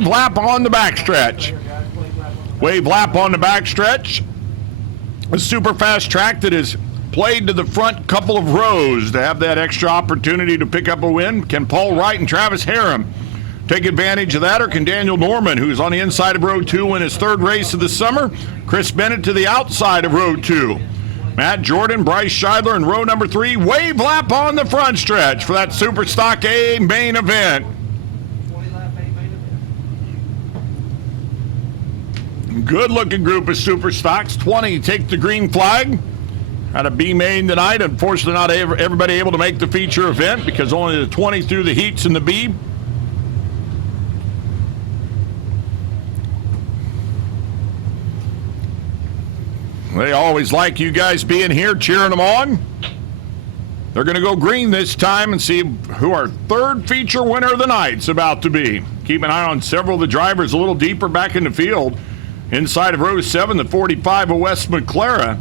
wave lap on the backstretch. Wave lap on the backstretch. A super fast track that is played to the front couple of rows to have that extra opportunity to pick up a win. Can Paul Wright and Travis Harrim take advantage of that, or can Daniel Norman, who's on the inside of row 2, win his third race of the summer? Chris Bennett to the outside of row 2. Matt Jordan, Bryce Scheidler in row number 3. Wave lap on the front stretch for that Super Stock A main event. Good looking group of Super Stocks. 20 take the green flag. Had a B main tonight. Unfortunately, not everybody able to make the feature event because only the 20 through the heats in the B. They always like you guys being here, cheering them on. They're going to go green this time and see who our third feature winner of the night's about to be. Keep an eye on several of the drivers a little deeper back in the field. Inside of row 7, the 45 of Wes McClara.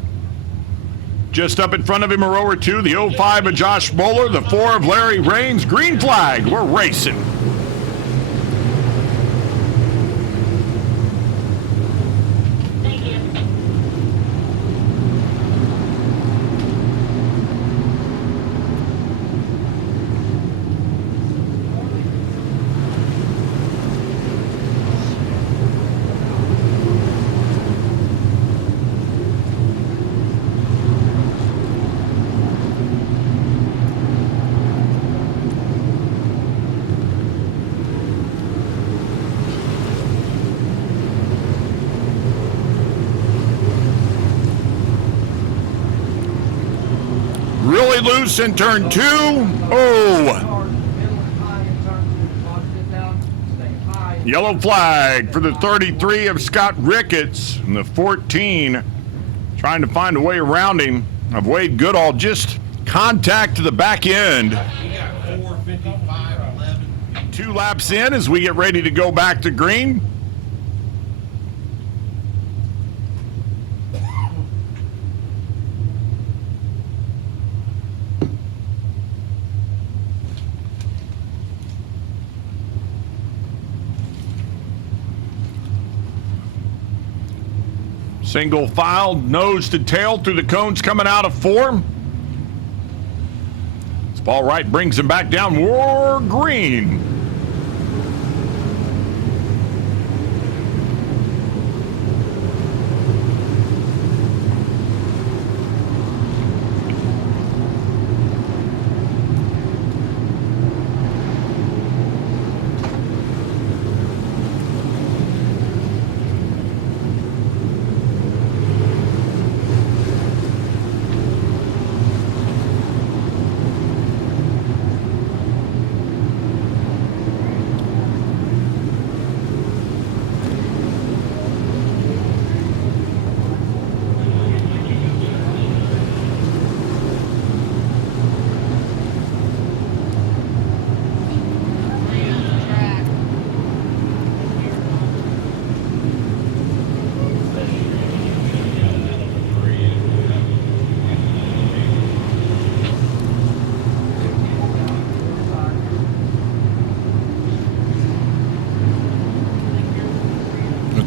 Just up in front of him in row 2, the 05 of Josh Bowler, the 4 of Larry Raines. Green flag, we're racing. Really loose in turn 2. Oh! Yellow flag for the 33 of Scott Ricketts, and the 14 trying to find a way around him of Wade Goodall. Just contact to the back end. 2 laps in as we get ready to go back to green. Single file, nose to tail through the cones coming out of 4. As Paul Wright brings him back down. More green.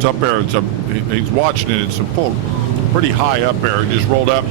Up there, he's watching it. It's a full, pretty high up there. It just rolled up.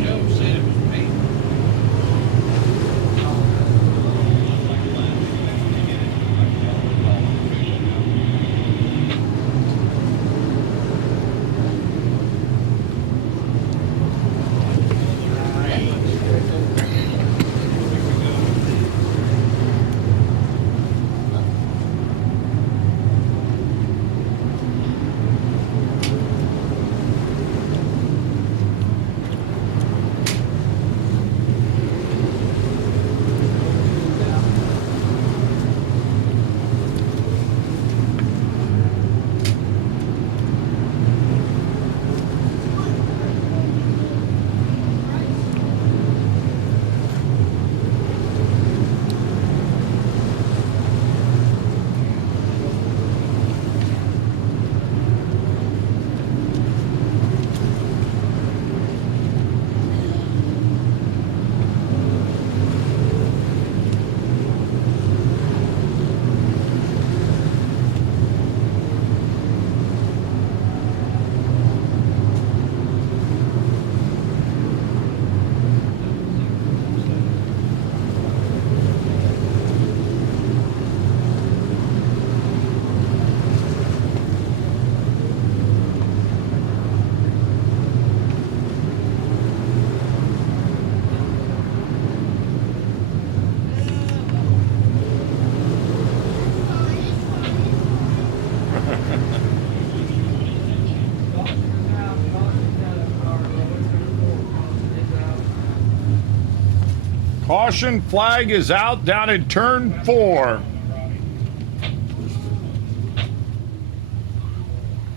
Caution flag is out down in turn 4.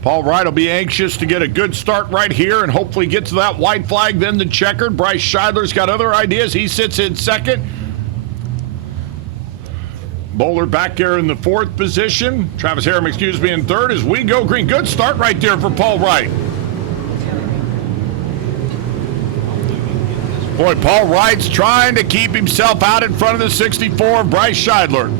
Paul Wright will be anxious to get a good start right here and hopefully get to that white flag, then the checkered. Bryce Scheidler's got other ideas. He sits in second. Bowler back there in the 4th position. Travis Harrim, in 3rd as we go green. Good start right there for Paul Wright. Boy, Paul Wright's trying to keep himself out in front of the 64 of Bryce Scheidler.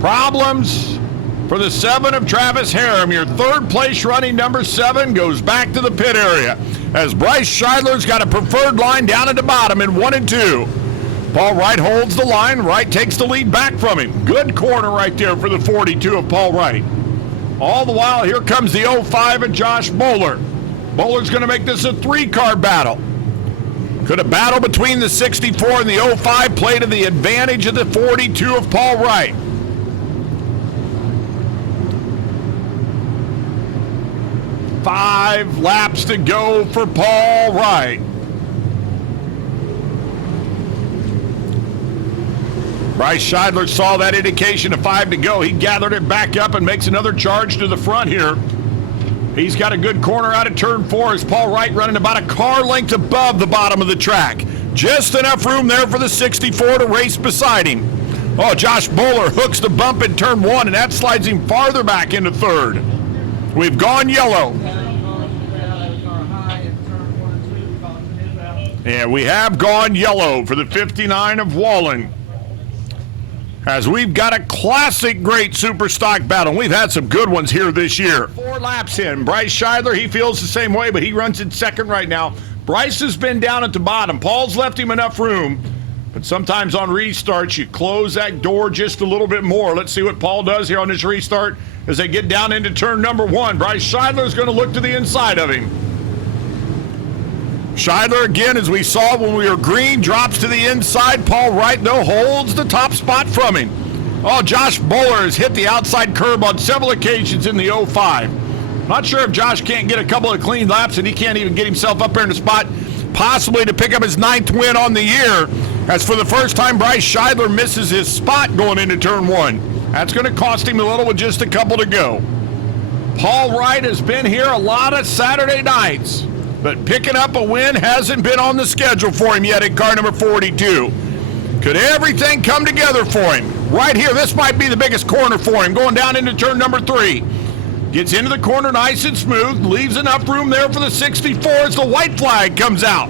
Problems for the 7 of Travis Harrim. Your 3rd place running number 7 goes back to the pit area as Bryce Scheidler's got a preferred line down at the bottom in 1 and 2. Paul Wright holds the line. Wright takes the lead back from him. Good corner right there for the 42 of Paul Wright. All the while, here comes the 05 of Josh Bowler. Bowler's going to make this a 3-car battle. Could a battle between the 64 and the 05 play to the advantage of the 42 of Paul Wright? Five laps to go for Paul Wright. Bryce Scheidler saw that indication of 5 to go. He gathered it back up and makes another charge to the front here. He's got a good corner out of turn 4 as Paul Wright running about a car length above the bottom of the track. Just enough room there for the 64 to race beside him. Oh, Josh Bowler hooks the bump in turn 1, and that slides him farther back into 3rd. We've gone yellow. And we have gone yellow for the 59 of Wallen. As we've got a classic great super stock battle. We've had some good ones here this year. 4 laps in. Bryce Scheidler, he feels the same way, but he runs in 2nd right now. Bryce has been down at the bottom. Paul's left him enough room, but sometimes on restarts, you close that door just a little bit more. Let's see what Paul does here on this restart as they get down into turn number 1. Bryce Scheidler's going to look to the inside of him. Scheidler, again, as we saw when we were green, drops to the inside. Paul Wright, though, holds the top spot from him. Oh, Josh Bowler has hit the outside curb on several occasions in the 05. Not sure if Josh can't get a couple of clean laps and he can't even get himself up there in the spot, possibly to pick up his 9th win on the year. As for the first time, Bryce Scheidler misses his spot going into turn 1. That's going to cost him a little with just a couple to go. Paul Wright has been here a lot of Saturday nights, but picking up a win hasn't been on the schedule for him yet in car number 42. Could everything come together for him? Right here, this might be the biggest corner for him, going down into turn number 3. Gets into the corner nice and smooth, leaves enough room there for the 64 as the white flag comes out.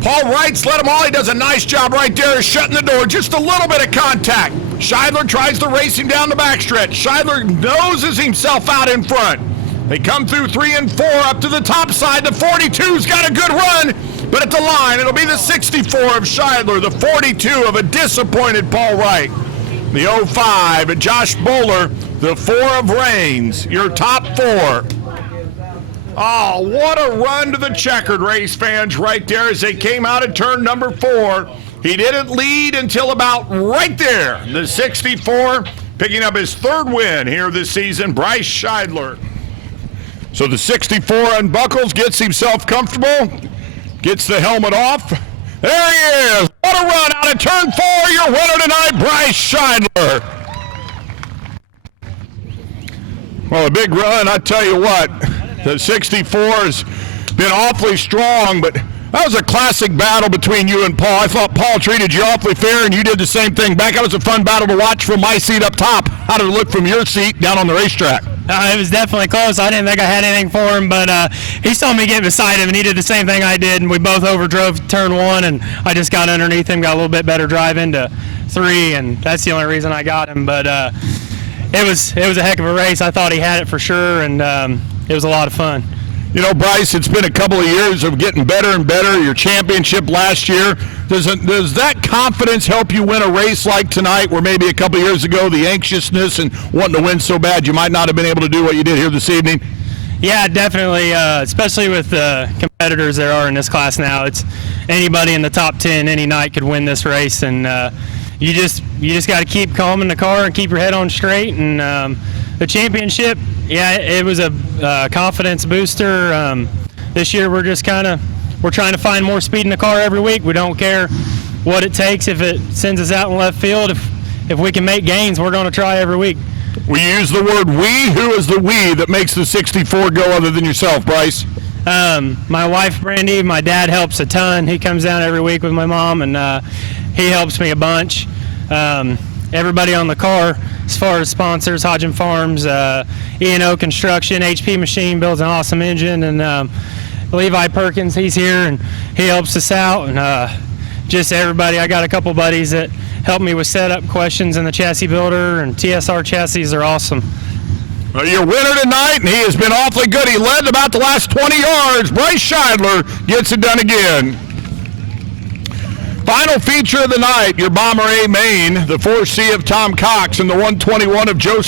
Paul Wright's let him all. He does a nice job right there of shutting the door. Just a little bit of contact. Scheidler tries to race him down the backstretch. Scheidler noses himself out in front. They come through 3 and 4 up to the top side. The 42's got a good run, but at the line, it'll be the 64 of Scheidler, the 42 of a disappointed Paul Wright. The 05 of Josh Bowler, the 4 of Rains, your top 4. Oh, what a run to the checkered, race fans, right there as they came out of turn number 4. He didn't lead until about right there. The 64 picking up his 3rd win here this season, Bryce Scheidler. So the 64 unbuckles, gets himself comfortable, gets the helmet off. There he is. What a run out of turn 4. Your winner tonight, Bryce Scheidler. Well, a big run, I tell you what. The 64 has been awfully strong, but that was a classic battle between you and Paul. I thought Paul treated you awfully fair, and you did the same thing back. That was a fun battle to watch from my seat up top. How did it look from your seat down on the racetrack? It was definitely close. I didn't think I had anything for him, but he saw me get beside him, and he did the same thing I did, and we both overdrove turn 1, and I just got underneath him, got a little bit better drive into 3, and that's the only reason I got him. But it was a heck of a race. I thought he had it for sure, and it was a lot of fun. You know, Bryce, it's been a couple of years of getting better and better. Your championship last year. Does that confidence help you win a race like tonight, where maybe a couple of years ago the anxiousness and wanting to win so bad you might not have been able to do what you did here this evening? Yeah, definitely, especially with the competitors there are in this class now. It's anybody in the top 10 any night could win this race, and you just got to keep calm in the car and keep your head on straight. And the championship, yeah, it was a confidence booster. This year we're just kind of we're trying to find more speed in the car every week. We don't care what it takes. If it sends us out in left field, if we can make gains, we're going to try every week. We use the word we. Who is the we that makes the 64 go other than yourself, Bryce? My wife, Brandy. My dad helps a ton. He comes down every week with my mom, and he helps me a bunch. Everybody on the car, as far as sponsors, Hodgin Farms, E&O Construction, HP Machine builds an awesome engine, and Levi Perkins, he's here, and he helps us out, and just everybody. I got a couple buddies that help me with setup questions in the chassis builder, and TSR chassis are awesome. Well, your winner tonight, and he has been awfully good. He led about the last 20 yards. Bryce Scheidler gets it done again. Final feature of the night, your Bomber A main, the 4C of Tom Cox and the 121 of Joe